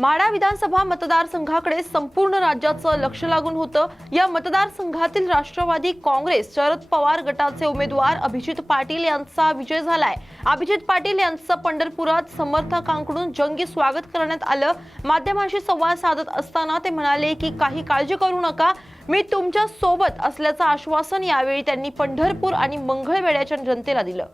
माडा विधानसभा मतदारसंघाकडे संपूर्ण राज्याचं लक्ष लागून होतं. या मतदारसंघातील राष्ट्रवादी काँग्रेस शरद पवार गटाचे उमेदवार अभिजित पाटील यांचा विजय झालाय. अभिजित पाटील यांचं पंढरपुरात समर्थकांकडून जंगी स्वागत करण्यात आलं. माध्यमांशी संवाद साधत असताना ते म्हणाले की काही काळजी करू नका. मी तुमच्यासोबत असल्याचं आश्वासन यावेळी त्यांनी पंढरपूर आणि मंगळवेड्याच्या जनतेला दिलं.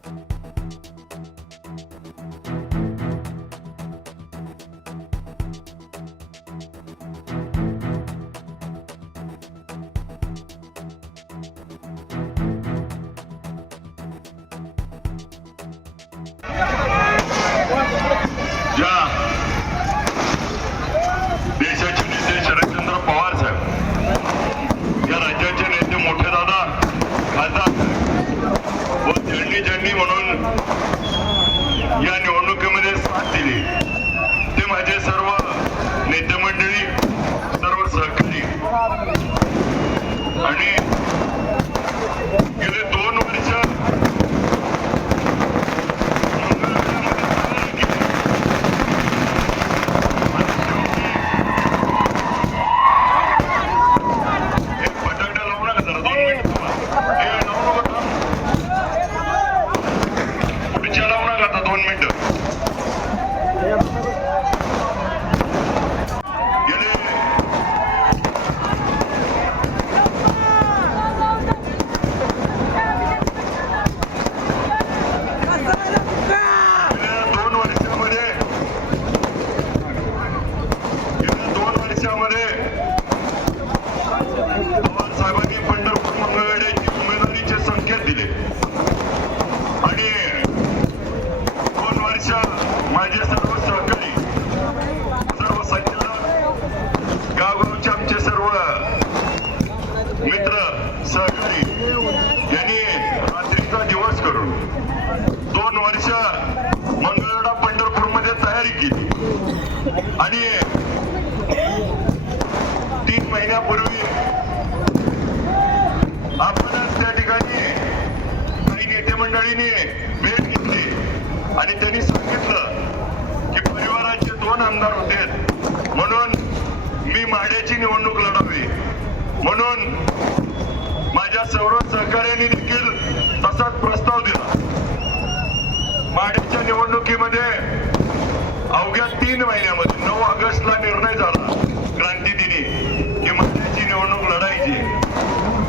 आमदार होते. म्हणून मी माड्याची निवडणूक लढावी. म्हणून माझ्या सर्व सहकार्यांनी देखील तसाच प्रस्ताव दिला. माड्याच्या निवडणुकीमध्ये अवघ्या तीन महिन्यामध्ये नऊ ऑगस्टला निर्णय झाला क्रांती दिनी की माड्याची निवडणूक लढायची.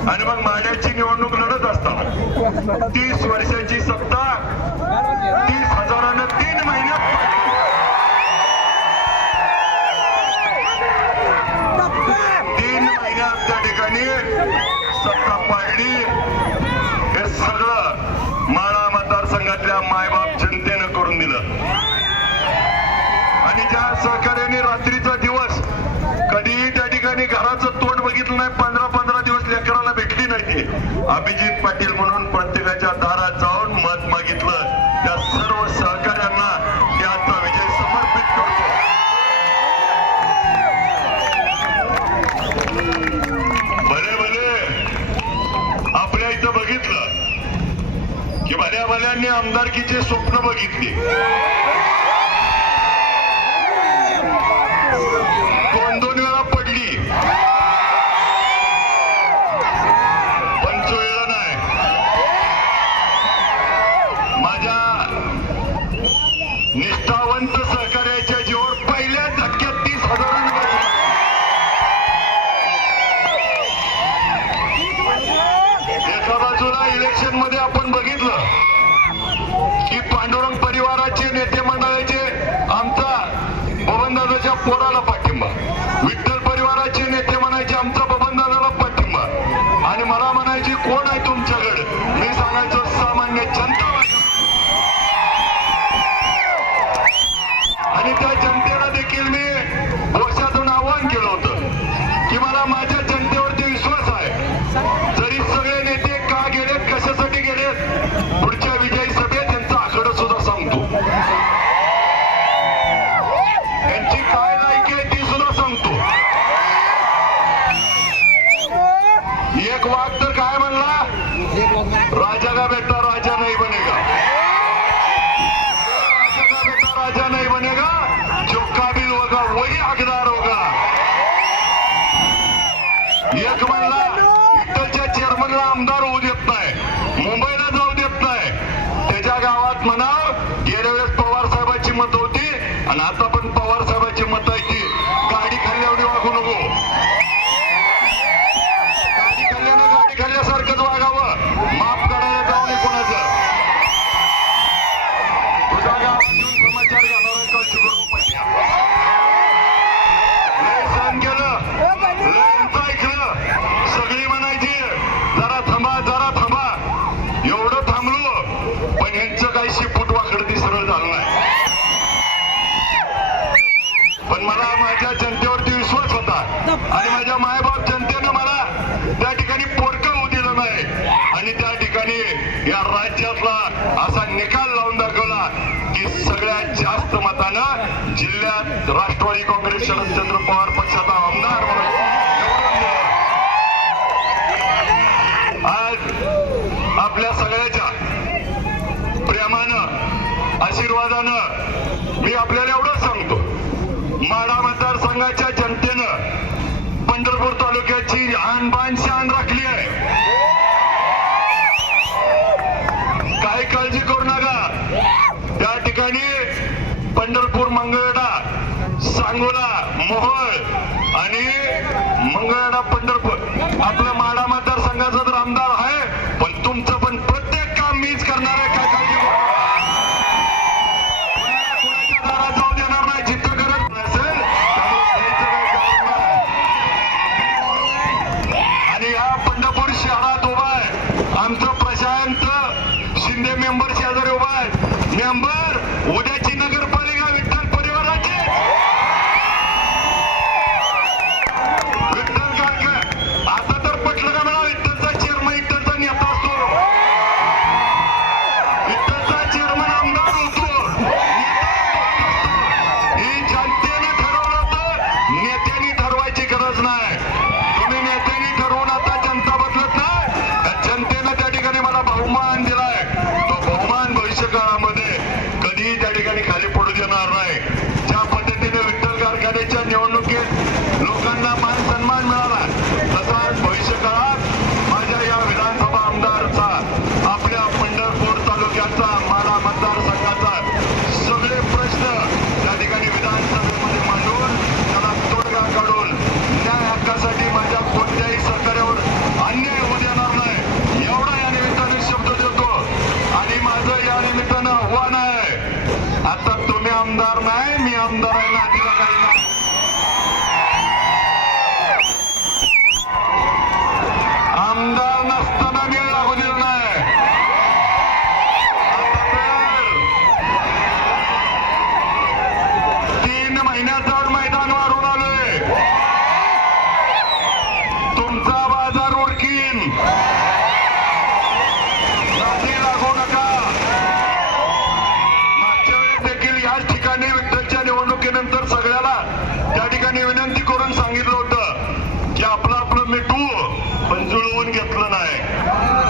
आणि मग माड्याची निवडणूक लढत असताना तीस वर्षाची सत्ता तीस हजारानं तीन त्या सत्ता पाडली हे सगळं माळा मतदारसंघातल्या मायबाप जनतेनं करून दिलं. आणि ज्या सहकार्याने रात्रीचा दिवस कधीही त्या ठिकाणी घराचं तोंड बघितलं नाही पंधरा पंधरा दिवस लेकराला भेटली नाही. अभिजित पाटील म्हणून भल्या आमदारकीचे स्वप्न बघितले. म्हणा गेल्या वेळेस पवार साहेबांची मत होती आणि आता पण झालं नाही पण मला माझ्या जनतेवरती विश्वास होता. आणि माझ्या मायबाप जनतेनं मला त्या ठिकाणी पोरकं होऊ दिलं नाही. आणि त्या ठिकाणी या राज्यातला असा निकाल लावून दाखवला की सगळ्यात जास्त मतानं जिल्ह्यात राष्ट्रवादी काँग्रेस शरदचंद्र पवार पक्षाचा आमदार म्हणून निवडून गेला. आज आपल्या सगळ्याच्या समाजानं मी आपल्याला एवढंच सांगतो. माडा मतदारसंघाच्या जनतेनं पंढरपूर तालुक्याची आणबाण शान राखली आहे. काय काळजी करू नका. त्या ठिकाणी पंढरपूर मंगळडा सांगोला मोहोळ आणि मंगळडा पंढरपूर आपल्या माळ नाही. मी आमदार आहे ना काही नाही निवडणुकीनंतर सगळ्याला त्या ठिकाणी विनंती करून सांगितलं होतं की आपलं आपलं मिठू पण जुळवून घेतलं नाही.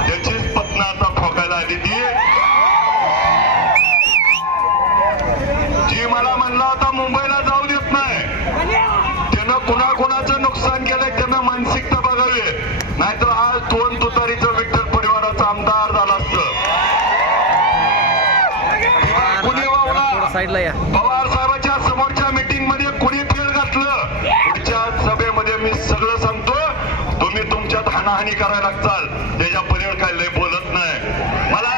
त्याचीच पत्न आता ठोकायला आली ती. जी मला म्हणला होता मुंबईला जाऊ देत नाही. त्यानं कुणा कुणाचं नुकसान केलंय त्यानं मानसिकता बघावी. नाहीतर आज दोन तुतारीचं विठ्ठल परिवाराचा आमदार झाला असतं. कुणी वावला पवार साहेबांच्या सभेमध्ये मी सगळं सांगतो तुम्ही तुमच्यात हाणाहानी करायला लागताल त्याच्या पलीकडे काय लय बोलत नाही. मला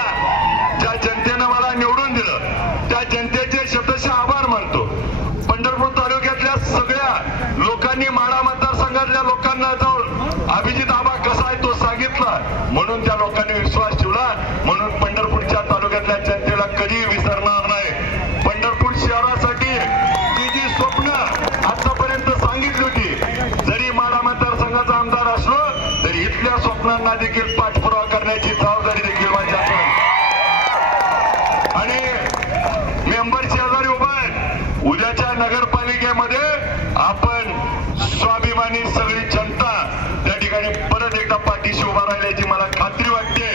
ज्या जनतेनं मला निवडून दिलं. त्या जनतेचे शतशः आभार मानतो. पंढरपूर तालुक्यातल्या सगळ्या लोकांनी माडा मतदारसंघातल्या लोकांना जाऊन अभिजित आबा कसा आहे तो सांगितला म्हणून त्या लोकांनी विश्वास ठेवला म्हणून पंढरपूरच्या तालुक्यातल्या जनतेला कधी विसरणार नाही पंढरपूर शहरासाठी ती जी स्वप्न आतापर्यंत सांगितली होती जरी माडा मतदारसंघाचा आमदार असलो तरी इथल्या स्वप्नांना देखील पाठपुरावा करण्याची जबाबदारी देखील माझी असेल आणि मेंबर शेजारी उभा आहेत. उद्याच्या नगरपालिकेमध्ये आपण स्वाभिमानी सगळी जनता त्या ठिकाणी परत एकदा पाठीशी उभा राहिल्याची मला खात्री वाटते.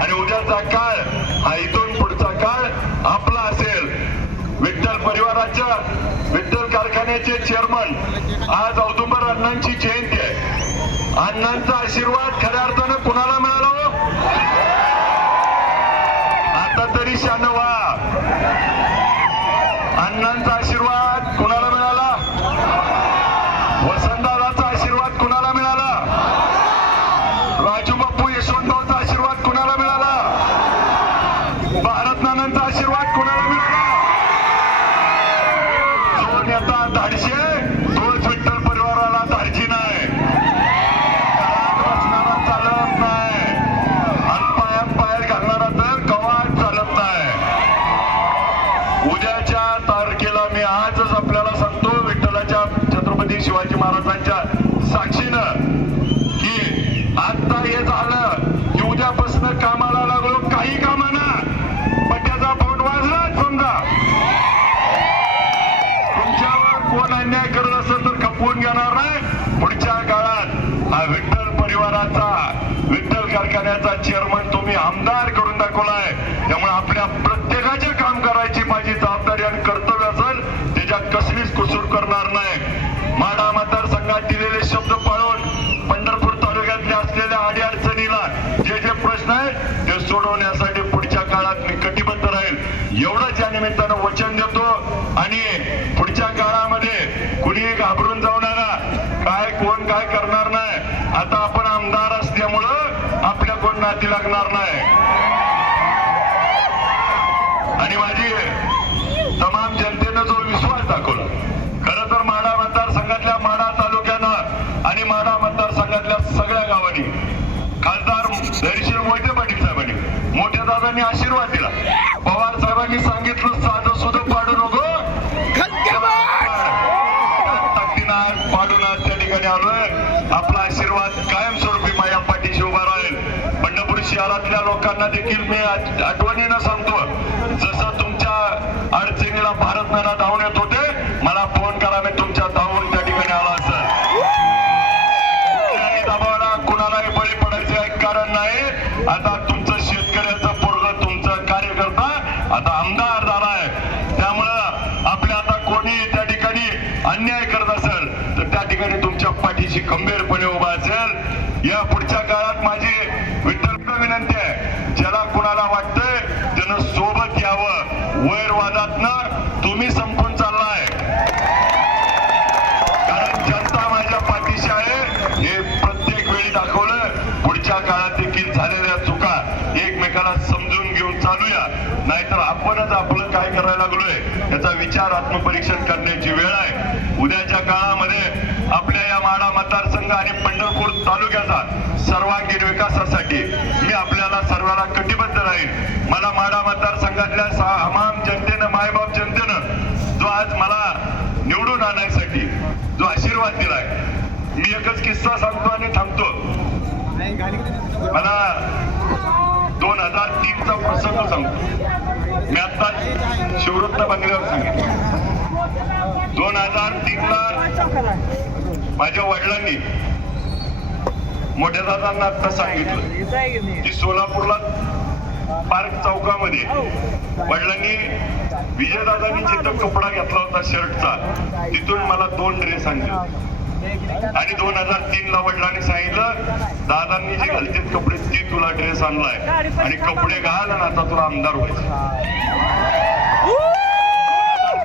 आणि उद्याचा काळ हा इथून पुढचा काळ आपला असेल. विठ्ठल परिवाराच्या विठ्ठल कारखान्याचे चेअरमन आज औदुंबर अण्णांची जयंती. अण्णांचा आशीर्वाद खऱ्या अर्थानं कुणाला मिळाला हो? आता तरी शहाण्णव व्हा अण्णांचा आशीर्वाद कुणाला मिळाला वसंतदादाचा आशीर्वाद कुणाला मिळाला राजू बाप्पू यशवंतरावचा आशीर्वाद कुणाला मिळाला भारत नानांचा आशीर्वाद कुणाला मिळाला जो नेता धाडशे तोच विठ्ठल परिवाराला धाडशी नाही घरात बसणारा चालत नाही आणि पायात पायात घालणारा तर कवाट चालत नाही उद्याच्या तारखेला मी आजच आपल्याला सांगतो विठ्ठलाच्या छत्रपती शिवाजी महाराजांच्या साक्षीनं की आता हे झालं की उद्यापासून कामाला लागलो काही कामाना. पट्ट्याचा फोट वाजला समजा. तुमच्यावर कोण अन्याय करत असेल तर खपवून घेणार नाही. पुढच्या काळात हा विठ्ठल परिवाराचा विठ्ठल कारखान्याचा चेअरमन तुम्ही आमदार करून दाखवलाय. त्यामुळे आपल्या प्रत्येकाचे काम करायची माझी जबाबदारी आणि कर्तव्य असेल त्याच्यात कसलीच कुसूर करणार नाही. शब्द पाळून पंढरपूर तालुक्यातल्या असलेल्या अडीअडचणीला जे जे प्रश्न आहेत ते सोडवण्यासाठी पुढच्या काळात मी कटिबद्ध राहील. एवढंच या निमित्तानं वचन देतो आणि पुढच्या काळामध्ये कुणीही घाबरून जाऊ नका. काय कोण काय करणार नाही. आता आपण आमदार असल्यामुळं आपल्या कोण नाती लागणार नाही आणि माझी तमाम जनतेनं जो विश्वास दाखवला खरं तर माडा मतदारसंघातल्या माडा तालुक्यानं आणि माडा मतदारसंघातल्या सगळ्या गावांनी खासदार धैर्यशील मोहिते पाटील साहेबांनी मोठ्या दादांनी आशीर्वाद दिला पवार साहेबांनी सांगितलं साधं सुद्धा पाडू नको ताकदीनं आज पाडून आज त्या ठिकाणी आलोय आपला आशीर्वाद कायमस्वरूपी माझ्या पाठीशी उभा राहील पंढरपूर शहरातल्या लोकांना देखील वैरवादातनं तुम्ही संपून चाललाय. कारण जनता माझ्या पाठीशी आहे. हे प्रत्येक वेळी दाखवलं. पुढच्या काळात देखील झालेल्या चुका एकमेकाला समजून घेऊन चालूया. नाहीतर आपणच आपलं काय करायला लागलोय याचा विचार आत्मपरीक्षण करण्याची वेळ आहे. उद्याच्या काळामध्ये आपल्या या माडा मतदारसंघ आणि पंढरपूर तालुक्याचा सर्वांगीण विकासासाठी मी आपल्याला सर्वांना कटिबद्ध राहील मला माडा मतदारसंघातल्या सा- हमाम जनतेनं मायबाप जनतेनं जो आज मला निवडून आणण्यासाठी जो आशीर्वाद दिलाय मी एकच किस्सा सांगतो आणि थांबतो. मला दोन हजार तीनचा प्रसंग सांगतो. मी आता शिवरत्न बंगल्यावर सांगितलं. दोन हजार तीन ला माझ्या वडिलांनी मोठ्या दादांना आता सांगितलं की सोलापूरला पार्क चौकामध्ये. वडिलांनी विजयदादांनी जिथं कपडा घेतला होता शर्टचा तिथून मला दोन ड्रेस आणले आणि दोन हजार तीन ला वडिलांनी सांगितलं दादांनी जे घालतेत कपडे ती तुला ड्रेस आणलाय. आणि कपडे घाल आणि आता तुला आमदार व्हायचं.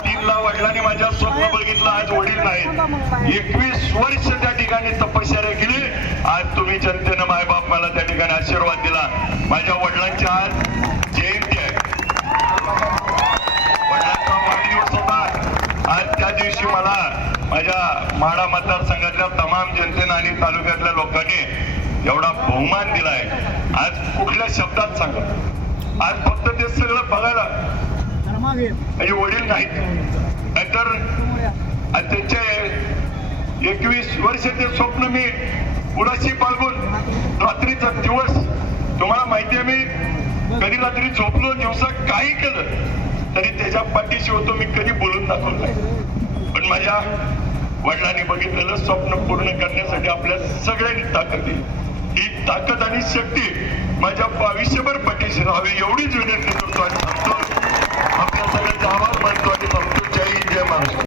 तीन ला वडिलांनी माझ्या स्वप्न बघितलं आज वडील नाहीत. एकवीस वर्ष त्या ठिकाणी तपश्चर्या केली. आज तुम्ही जनतेनं मायबाप मला त्या ठिकाणी आशीर्वाद दिला. माझ्या वडिलांची आज जयंती आहे वडिलांचा वाढदिवस होता आज त्या दिवशी मला माझ्या माडा मतदारसंघातल्या तमाम जनतेनं आणि तालुक्यातल्या लोकांनी एवढा बहुमान दिलाय. आज कुठल्या शब्दात सांगा? आज फक्त ते सगळं बघायला म्हणजे वडील नाहीत. नाहीतर आज त्यांचे एकवीस वर्ष ते स्वप्न मी उडाशी बाळगून रात्रीचा दिवस तुम्हाला माहिती आहे मी कधी रात्री झोपलो दिवसा काही केलं तरी त्याच्या पाठीशी होतो मी कधी बोलून दाखवलं नाही. पण माझ्या वडिलांनी बघितलेलं स्वप्न पूर्ण करण्यासाठी आपल्या सगळ्यांनी ताकद दिली. ही ताकद आणि शक्ती माझ्या आयुष्यभर पाठीशी राहावी एवढीच विनंती करतो आणि सांगतो. आपल्या सगळ्यांचा आभार मानतो आणि सांगतो जय हिंद, जय महाराष्ट्र.